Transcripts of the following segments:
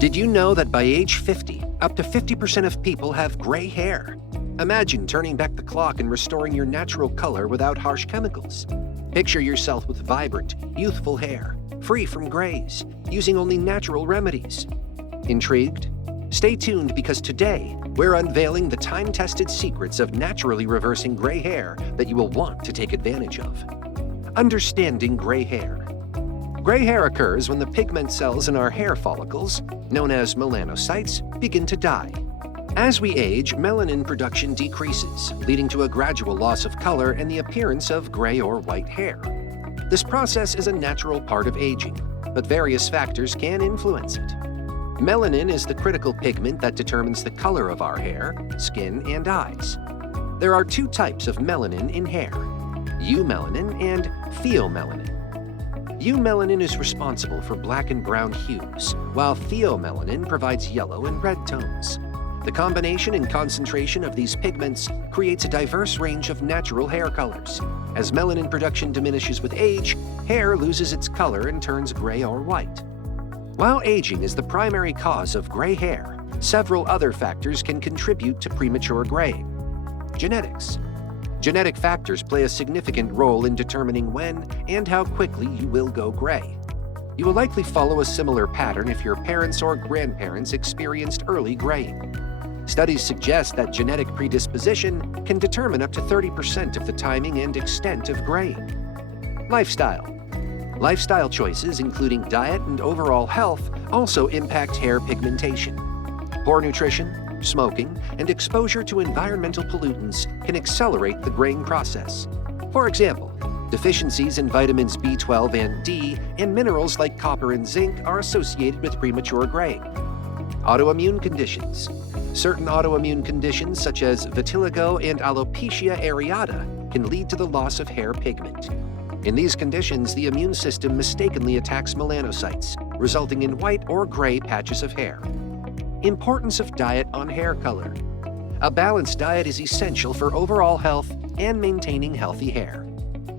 Did you know that by age 50, up to 50% of people have gray hair? Imagine turning back the clock and restoring your natural color without harsh chemicals. Picture yourself with vibrant, youthful hair, free from grays, using only natural remedies. Intrigued? Stay tuned because today, we're unveiling the time-tested secrets of naturally reversing gray hair that you will want to take advantage of. Understanding gray hair. Gray hair occurs when the pigment cells in our hair follicles, known as melanocytes, begin to die. As we age, melanin production decreases, leading to a gradual loss of color and the appearance of gray or white hair. This process is a natural part of aging, but various factors can influence it. Melanin is the critical pigment that determines the color of our hair, skin, and eyes. There are two types of melanin in hair: eumelanin and pheomelanin. Eumelanin is responsible for black and brown hues, while pheomelanin provides yellow and red tones. The combination and concentration of these pigments creates a diverse range of natural hair colors. As melanin production diminishes with age, hair loses its color and turns gray or white. While aging is the primary cause of gray hair, several other factors can contribute to premature graying. Genetics. Genetic factors play a significant role in determining when and how quickly you will go gray. You will likely follow a similar pattern if your parents or grandparents experienced early graying. Studies suggest that genetic predisposition can determine up to 30% of the timing and extent of graying. Lifestyle. Lifestyle choices, including diet and overall health, also impact hair pigmentation. Poor nutrition, smoking, and exposure to environmental pollutants can accelerate the graying process. For example, deficiencies in vitamins B12 and D and minerals like copper and zinc are associated with premature graying. Autoimmune conditions. Certain autoimmune conditions such as vitiligo and alopecia areata can lead to the loss of hair pigment. In these conditions, the immune system mistakenly attacks melanocytes, resulting in white or gray patches of hair. Importance of diet on hair color. A balanced diet is essential for overall health and maintaining healthy hair.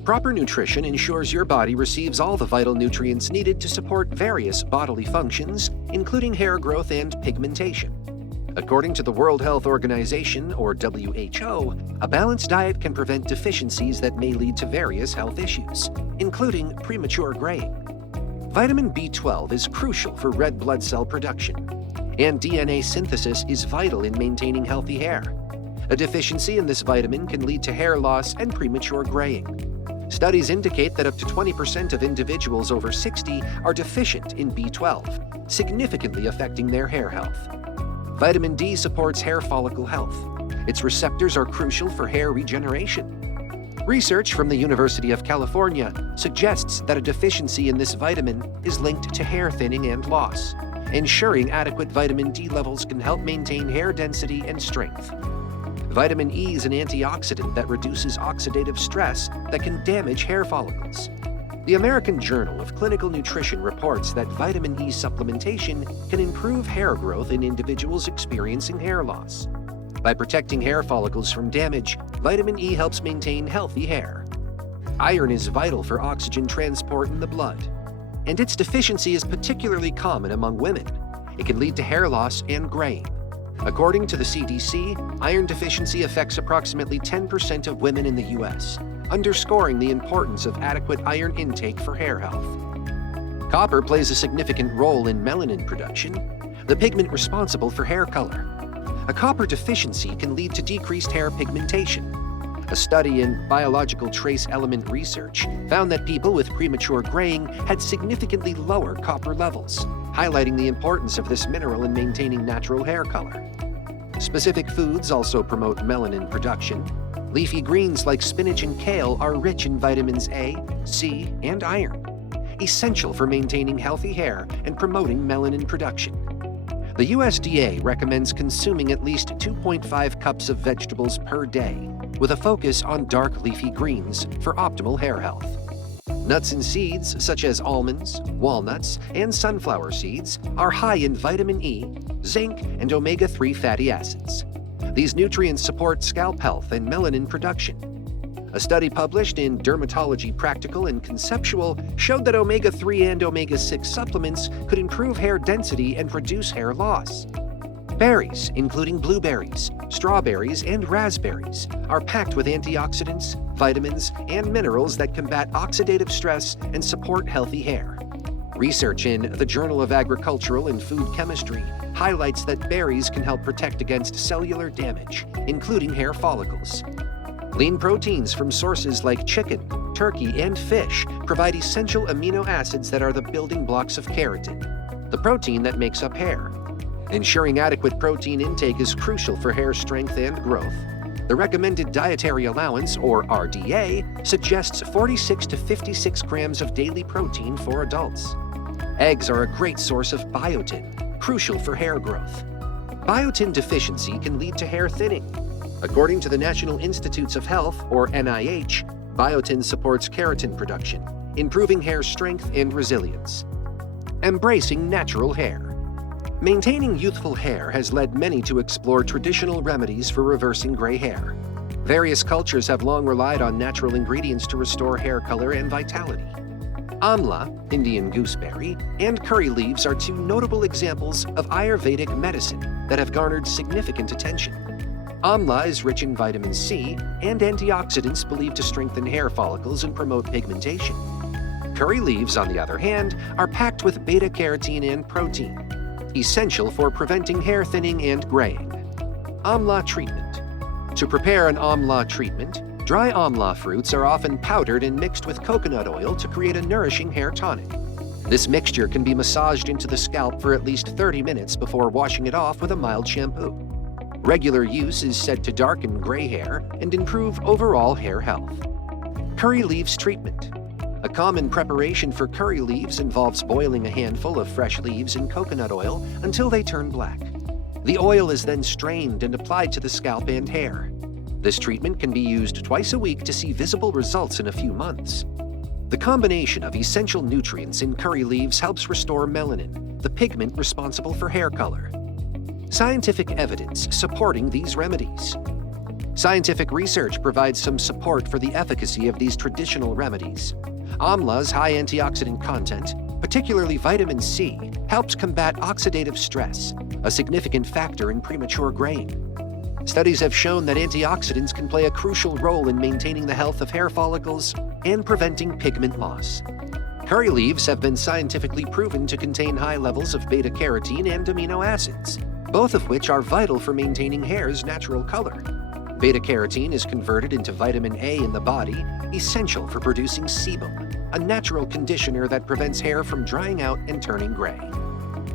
Proper nutrition ensures your body receives all the vital nutrients needed to support various bodily functions, including hair growth and pigmentation. According to the World Health Organization, or WHO, a balanced diet can prevent deficiencies that may lead to various health issues, including premature graying. Vitamin B12 is crucial for red blood cell production, and DNA synthesis is vital in maintaining healthy hair. A deficiency in this vitamin can lead to hair loss and premature graying. Studies indicate that up to 20% of individuals over 60 are deficient in B12, significantly affecting their hair health. Vitamin D supports hair follicle health. Its receptors are crucial for hair regeneration. Research from the University of California suggests that a deficiency in this vitamin is linked to hair thinning and loss. Ensuring adequate vitamin D levels can help maintain hair density and strength. Vitamin E is an antioxidant that reduces oxidative stress that can damage hair follicles. The American Journal of Clinical Nutrition reports that vitamin E supplementation can improve hair growth in individuals experiencing hair loss. By protecting hair follicles from damage, vitamin E helps maintain healthy hair. Iron is vital for oxygen transport in the blood, and its deficiency is particularly common among women. It can lead to hair loss and graying. According to the CDC, iron deficiency affects approximately 10% of women in the U.S., underscoring the importance of adequate iron intake for hair health. Copper plays a significant role in melanin production, the pigment responsible for hair color. A copper deficiency can lead to decreased hair pigmentation. A study in biological trace element research found that people with premature graying had significantly lower copper levels, highlighting the importance of this mineral in maintaining natural hair color. Specific foods also promote melanin production. Leafy greens like spinach and kale are rich in vitamins A, C, and iron, essential for maintaining healthy hair and promoting melanin production. The USDA recommends consuming at least 2.5 cups of vegetables per day, with a focus on dark leafy greens for optimal hair health. Nuts and seeds, such as almonds, walnuts, and sunflower seeds, are high in vitamin E, zinc, and omega-3 fatty acids. These nutrients support scalp health and melanin production. A study published in Dermatology Practical and Conceptual showed that omega-3 and omega-6 supplements could improve hair density and reduce hair loss. Berries, including blueberries, strawberries, and raspberries, are packed with antioxidants, vitamins, and minerals that combat oxidative stress and support healthy hair. Research in the Journal of Agricultural and Food Chemistry highlights that berries can help protect against cellular damage, including hair follicles. Lean proteins from sources like chicken, turkey, and fish provide essential amino acids that are the building blocks of keratin, the protein that makes up hair. Ensuring adequate protein intake is crucial for hair strength and growth. The recommended dietary allowance, or RDA, suggests 46 to 56 grams of daily protein for adults. Eggs are a great source of biotin, crucial for hair growth. Biotin deficiency can lead to hair thinning. According to the National Institutes of Health, or NIH, biotin supports keratin production, improving hair strength and resilience. Embracing natural hair. Maintaining youthful hair has led many to explore traditional remedies for reversing gray hair. Various cultures have long relied on natural ingredients to restore hair color and vitality. Amla, Indian gooseberry, and curry leaves are two notable examples of Ayurvedic medicine that have garnered significant attention. Amla is rich in vitamin C and antioxidants believed to strengthen hair follicles and promote pigmentation. Curry leaves, on the other hand, are packed with beta-carotene and protein, essential for preventing hair thinning and graying. Amla treatment. To prepare an amla treatment, dry amla fruits are often powdered and mixed with coconut oil to create a nourishing hair tonic. This mixture can be massaged into the scalp for at least 30 minutes before washing it off with a mild shampoo. Regular use is said to darken gray hair and improve overall hair health. Curry leaves treatment. A common preparation for curry leaves involves boiling a handful of fresh leaves in coconut oil until they turn black. The oil is then strained and applied to the scalp and hair. This treatment can be used twice a week to see visible results in a few months. The combination of essential nutrients in curry leaves helps restore melanin, the pigment responsible for hair color. Scientific evidence supporting these remedies. Scientific research provides some support for the efficacy of these traditional remedies. Amla's high antioxidant content, particularly vitamin C, helps combat oxidative stress, a significant factor in premature graying. Studies have shown that antioxidants can play a crucial role in maintaining the health of hair follicles and preventing pigment loss. Curry leaves have been scientifically proven to contain high levels of beta-carotene and amino acids, both of which are vital for maintaining hair's natural color. Beta-carotene is converted into vitamin A in the body, essential for producing sebum, a natural conditioner that prevents hair from drying out and turning gray.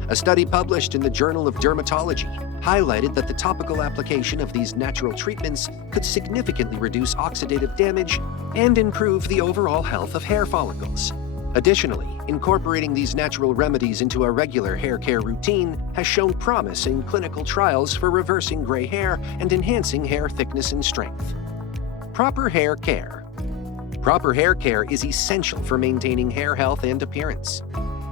A study published in the Journal of Dermatology highlighted that the topical application of these natural treatments could significantly reduce oxidative damage and improve the overall health of hair follicles. Additionally, incorporating these natural remedies into a regular hair care routine has shown promise in clinical trials for reversing gray hair and enhancing hair thickness and strength. Proper hair care. Proper hair care is essential for maintaining hair health and appearance.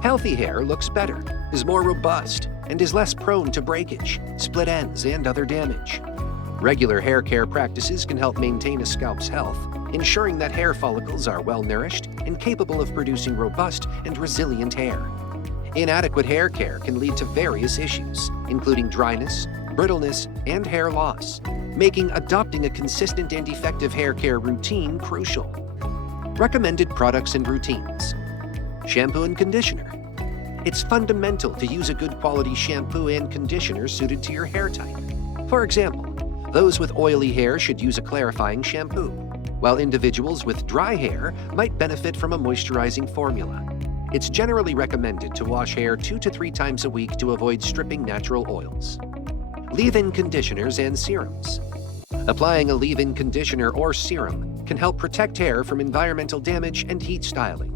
Healthy hair looks better, is more robust, and is less prone to breakage, split ends, and other damage. Regular hair care practices can help maintain a scalp's health, ensuring that hair follicles are well-nourished and capable of producing robust and resilient hair. Inadequate hair care can lead to various issues, including dryness, brittleness, and hair loss, making adopting a consistent and effective hair care routine crucial. Recommended products and routines. Shampoo and conditioner. It's fundamental to use a good quality shampoo and conditioner suited to your hair type. For example, those with oily hair should use a clarifying shampoo, while individuals with dry hair might benefit from a moisturizing formula. It's generally recommended to wash hair 2 to 3 times a week to avoid stripping natural oils. Leave-in conditioners and serums. Applying a leave-in conditioner or serum can help protect hair from environmental damage and heat styling.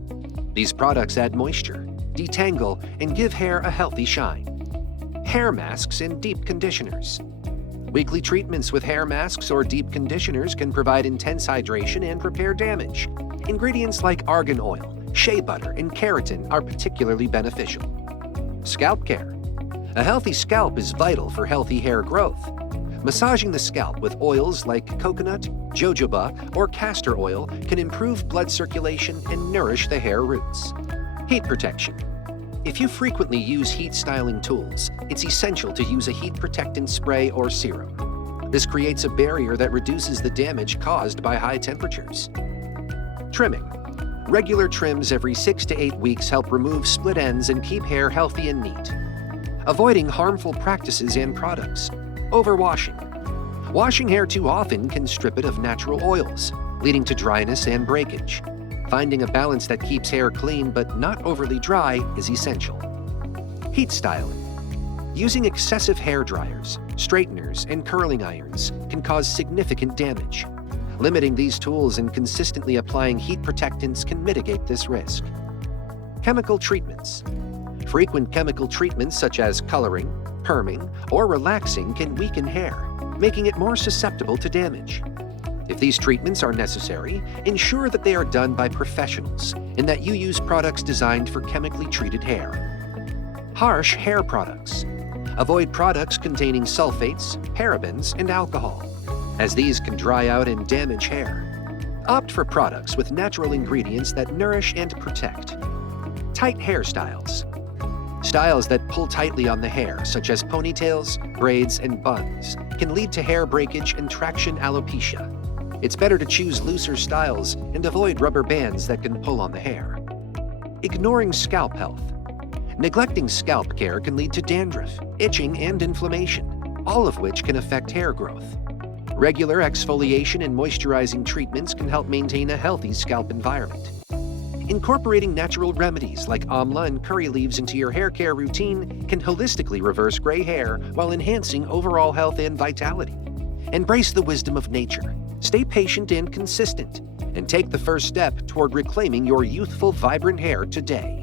These products add moisture, detangle, and give hair a healthy shine. Hair masks and deep conditioners. Weekly treatments with hair masks or deep conditioners can provide intense hydration and repair damage. Ingredients like argan oil, shea butter, and keratin are particularly beneficial. Scalp care. A healthy scalp is vital for healthy hair growth. Massaging the scalp with oils like coconut, jojoba, or castor oil can improve blood circulation and nourish the hair roots. Heat protection. If you frequently use heat styling tools, it's essential to use a heat protectant spray or serum. This creates a barrier that reduces the damage caused by high temperatures. Trimming. Regular trims every 6 to 8 weeks help remove split ends and keep hair healthy and neat. Avoiding harmful practices and products. Overwashing. Washing hair too often can strip it of natural oils, leading to dryness and breakage. Finding a balance that keeps hair clean but not overly dry is essential. Heat styling. Using excessive hair dryers, straighteners, and curling irons can cause significant damage. Limiting these tools and consistently applying heat protectants can mitigate this risk. Chemical treatments. Frequent chemical treatments such as coloring, perming, or relaxing can weaken hair, making it more susceptible to damage. If these treatments are necessary, ensure that they are done by professionals and that you use products designed for chemically treated hair. Harsh hair products. Avoid products containing sulfates, parabens, and alcohol, as these can dry out and damage hair. Opt for products with natural ingredients that nourish and protect. Tight hairstyles. Styles that pull tightly on the hair, such as ponytails, braids, and buns, can lead to hair breakage and traction alopecia. It's better to choose looser styles and avoid rubber bands that can pull on the hair. Ignoring scalp health. Neglecting scalp care can lead to dandruff, itching, and inflammation, all of which can affect hair growth. Regular exfoliation and moisturizing treatments can help maintain a healthy scalp environment. Incorporating natural remedies like amla and curry leaves into your hair care routine can holistically reverse gray hair while enhancing overall health and vitality. Embrace the wisdom of nature, stay patient and consistent, and take the first step toward reclaiming your youthful, vibrant hair today.